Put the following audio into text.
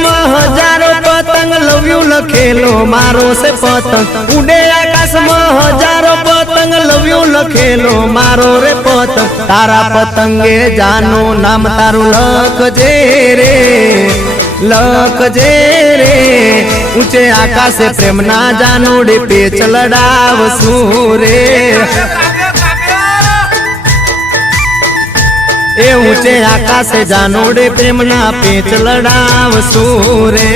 આકાશમાં હજારો પતંગ લવ્યું લખેલો મારો છે પતંગ ઉડે આકાશમાં હજારો પતંગ લવ્યું લખેલો મારો રે પતંગ તારા પતંગે જાનું નામ તારું લખજે રે ઊંચે આકાશે પ્રેમના જાનુડે પેચ લડાવશું રે એ ઊંચે આકાશે જાનુડે પ્રેમના પેચ લડાવશું રે।